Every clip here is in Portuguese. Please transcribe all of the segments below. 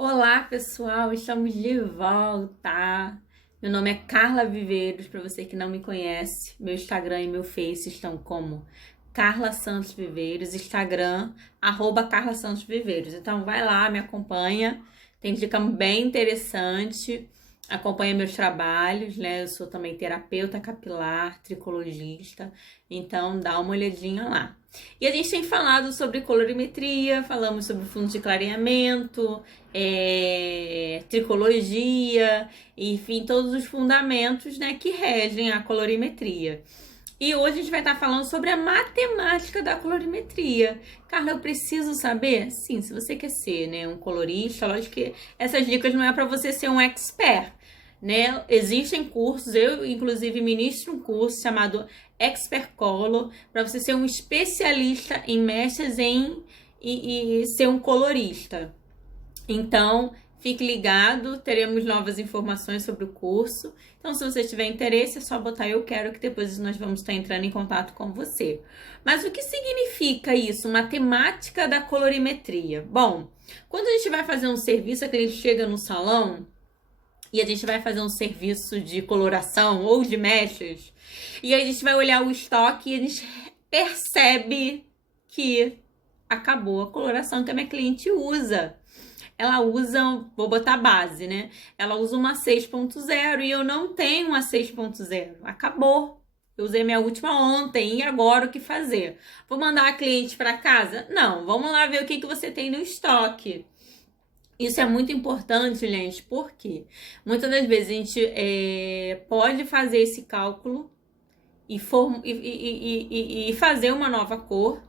Olá, pessoal, estamos de volta. Meu nome é Carla Viveiros, para você que não me conhece. Meu Instagram e meu Face estão como Carla Santos Viveiros, Instagram, @Carla Santos Viveiros. Então vai lá, me acompanha, tem dica bem interessante. Acompanha meus trabalhos, né? Eu sou também terapeuta capilar, tricologista, então dá uma olhadinha lá. E a gente tem falado sobre colorimetria, falamos sobre fundos de clareamento, tricologia, enfim, todos os fundamentos, né, que regem a colorimetria. E hoje a gente vai estar falando sobre a matemática da colorimetria. Carla, eu preciso saber? Sim, se você quer ser, né, um colorista, lógico que essas dicas não é para você ser um expert, né? Existem cursos, eu inclusive ministro um curso chamado Expert Color, para você ser um especialista em mestres e ser um colorista. Então, fique ligado, teremos novas informações sobre o curso. Então, se você tiver interesse, é só botar eu quero, que depois nós vamos estar entrando em contato com você. Mas o que significa isso? Matemática da colorimetria. Bom, quando a gente vai fazer um serviço, a cliente chega no salão e a gente vai fazer um serviço de coloração ou de mechas, e aí a gente vai olhar o estoque e a gente percebe que acabou a coloração que a minha cliente usa. Ela usa, vou botar base, né? Ela usa uma 6.0 e eu não tenho uma 6.0. Acabou. Eu usei minha última ontem e agora o que fazer? Vou mandar a cliente para casa? Não, vamos lá ver o que você tem no estoque. Isso é muito importante, gente, porque muitas das vezes a gente pode fazer esse cálculo e fazer uma nova cor.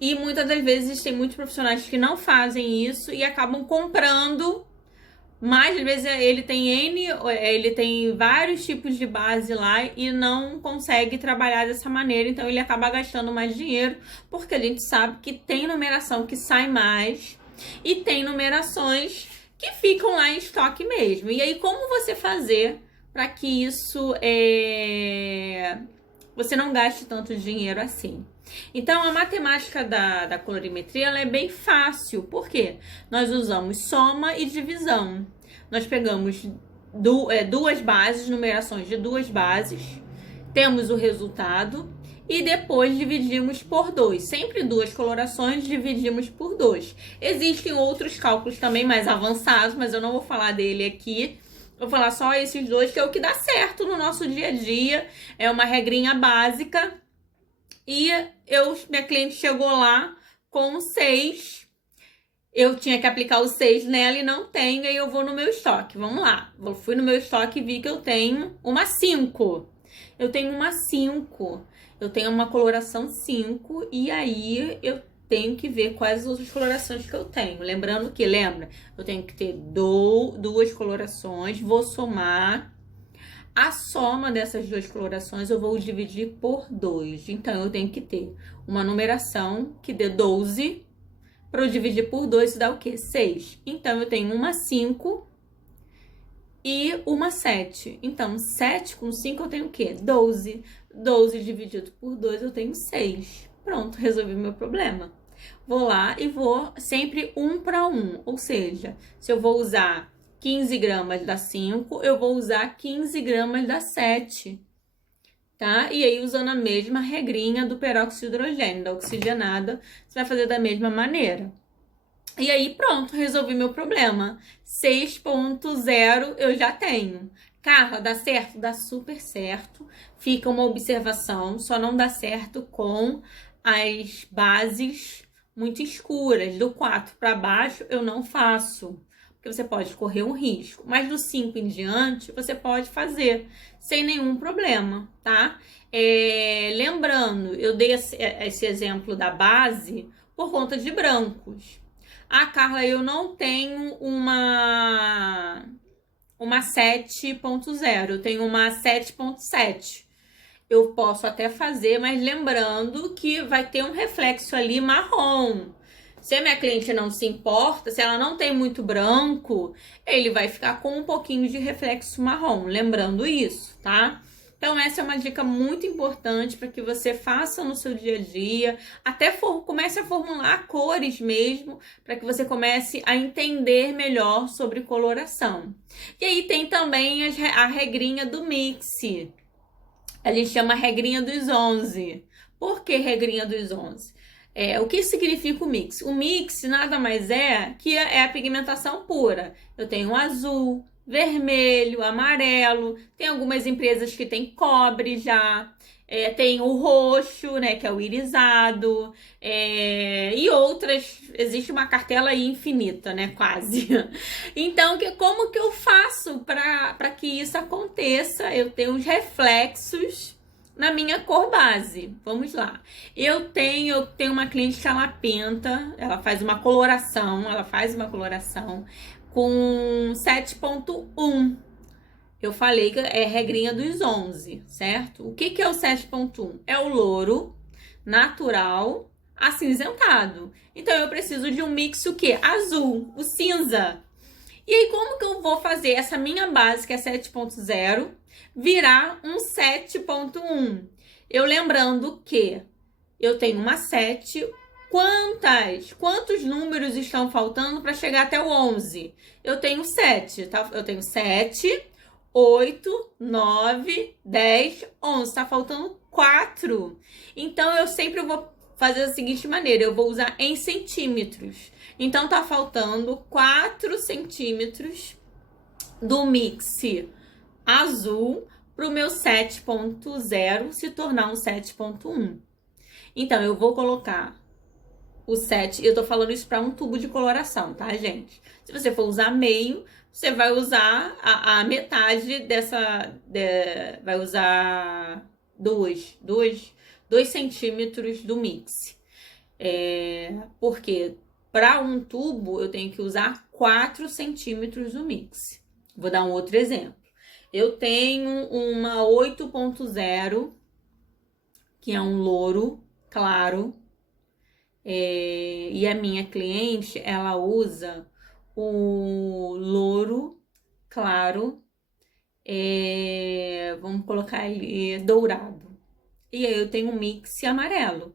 E muitas das vezes tem muitos profissionais que não fazem isso e acabam comprando. Mas às vezes ele tem vários tipos de base lá e não consegue trabalhar dessa maneira. Então ele acaba gastando mais dinheiro, porque a gente sabe que tem numeração que sai mais e tem numerações que ficam lá em estoque mesmo. E aí, como você fazer para que isso você não gaste tanto dinheiro assim? Então, a matemática da colorimetria ela é bem fácil. Por quê? Nós usamos soma e divisão. Nós pegamos duas bases, numerações de duas bases, temos o resultado e depois dividimos por 2. Sempre duas colorações, dividimos por 2. Existem outros cálculos também mais avançados, mas eu não vou falar dele aqui. Vou falar só esses dois, que é o que dá certo no nosso dia a dia. É uma regrinha básica. E minha cliente chegou lá com 6. Eu tinha que aplicar o 6 nela e não tenho. E eu vou no meu estoque. Vamos lá. Fui no meu estoque e vi que eu tenho uma 5. Eu tenho uma 5. Eu tenho uma coloração 5. E aí eu tenho que ver quais as outras colorações que eu tenho. Lembrando que, eu tenho que ter duas colorações. Vou somar. A soma dessas duas colorações eu vou dividir por 2. Então, eu tenho que ter uma numeração que dê 12. Para eu dividir por 2, isso dá o quê? 6. Então, eu tenho uma 5 e uma 7. Então, 7 com 5 eu tenho o quê? 12. 12 dividido por 2 eu tenho 6. Pronto, resolvi o meu problema. Vou lá e vou sempre 1 para 1. Ou seja, se eu vou usar 15 gramas da 5, eu vou usar 15 gramas da 7, tá? E aí, usando a mesma regrinha do peróxido de hidrogênio, da oxigenada, você vai fazer da mesma maneira. E aí, pronto, resolvi meu problema. 6.0 eu já tenho. Carla, dá certo? Dá super certo. Fica uma observação, só não dá certo com as bases muito escuras. Do 4 para baixo, eu não faço, porque você pode correr um risco. Mas do 5 em diante, você pode fazer sem nenhum problema, tá? Lembrando, eu dei esse exemplo da base por conta de brancos. Ah, Carla, eu não tenho uma 7.0, eu tenho uma 7.7. Eu posso até fazer, mas lembrando que vai ter um reflexo ali marrom. Se a minha cliente não se importa, se ela não tem muito branco, ele vai ficar com um pouquinho de reflexo marrom. Lembrando isso, tá? Então, essa é uma dica muito importante para que você faça no seu dia a dia, até comece a formular cores mesmo, para que você comece a entender melhor sobre coloração. E aí tem também a regrinha do mix. A gente chama regrinha dos 11. Por que regrinha dos 11? O que significa o mix? O mix nada mais é que é a pigmentação pura. Eu tenho azul, vermelho, amarelo, tem algumas empresas que tem cobre já, tem o roxo, né, que é o irisado, e outras, existe uma cartela aí infinita, né, quase. Então, como que eu faço para que isso aconteça? Eu tenho os reflexos na minha cor base. Vamos lá. Eu tenho uma cliente que ela pinta, ela faz uma coloração com 7.1. Eu falei que é regrinha dos 11, certo? O que é o 7.1? É o louro natural acinzentado. Então, eu preciso de um mix o quê? Azul, o cinza. E aí, como que eu vou fazer essa minha base, que é 7.0, virar um 7.1? Eu lembrando que eu tenho uma 7. Quantos números estão faltando para chegar até o 11? Eu tenho 7, tá? Eu tenho 7, 8, 9, 10, 11. Tá faltando 4. Então, eu sempre vou fazer da seguinte maneira. Eu vou usar em centímetros. Então, tá faltando 4 centímetros do mix azul para o meu 7.0 se tornar um 7.1. Então, eu vou colocar o 7, eu tô falando isso para um tubo de coloração, tá, gente? Se você for usar meio, você vai usar a metade vai usar 2 centímetros do mix. Porque para um tubo eu tenho que usar 4 centímetros do mix. Vou dar um outro exemplo. Eu tenho uma 8.0, que é um louro claro. E a minha cliente, ela usa o louro claro, vamos colocar ali dourado. E aí eu tenho um mix amarelo.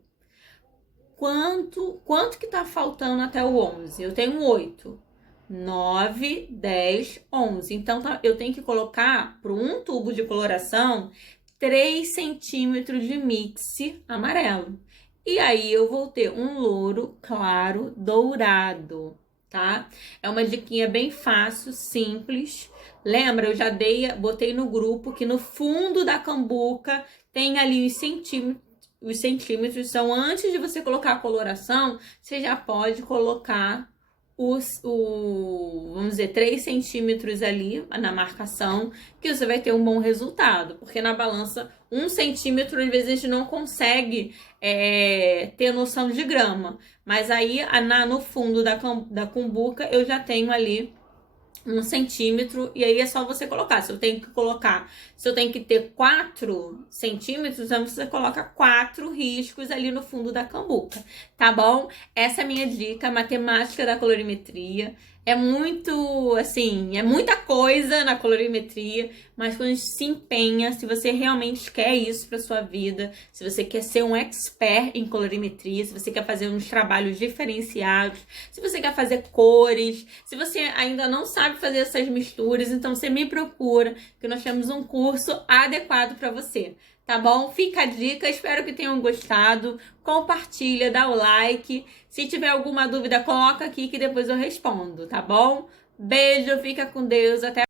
Quanto que tá faltando até o 11? Eu tenho 8, 9, 10, 11. Então, eu tenho que colocar para um tubo de coloração 3 centímetros de mix amarelo. E aí, eu vou ter um louro claro dourado, tá? É uma diquinha bem fácil, simples. Lembra, eu já botei no grupo que no fundo da cambuca tem ali os centímetros. Os centímetros são antes de você colocar a coloração, você já pode colocar vamos dizer, 3 centímetros ali na marcação, que você vai ter um bom resultado. Porque na balança, 1 centímetro, às vezes a gente não consegue ter noção de grama. Mas aí, no fundo da cumbuca, eu já tenho ali 1 centímetro, e aí é só você colocar. Se eu tenho que ter 4 centímetros, então você coloca 4 riscos ali no fundo da cambuca, tá bom? Essa é a minha dica, matemática da colorimetria. É muito, assim, é muita coisa na colorimetria, mas quando a gente se empenha, se você realmente quer isso para sua vida, se você quer ser um expert em colorimetria, se você quer fazer uns trabalhos diferenciados, se você quer fazer cores, se você ainda não sabe fazer essas misturas, então você me procura, que nós temos um curso adequado para você. Tá bom? Fica a dica, espero que tenham gostado. Compartilha, dá o like. Se tiver alguma dúvida, coloca aqui que depois eu respondo, tá bom? Beijo, fica com Deus, até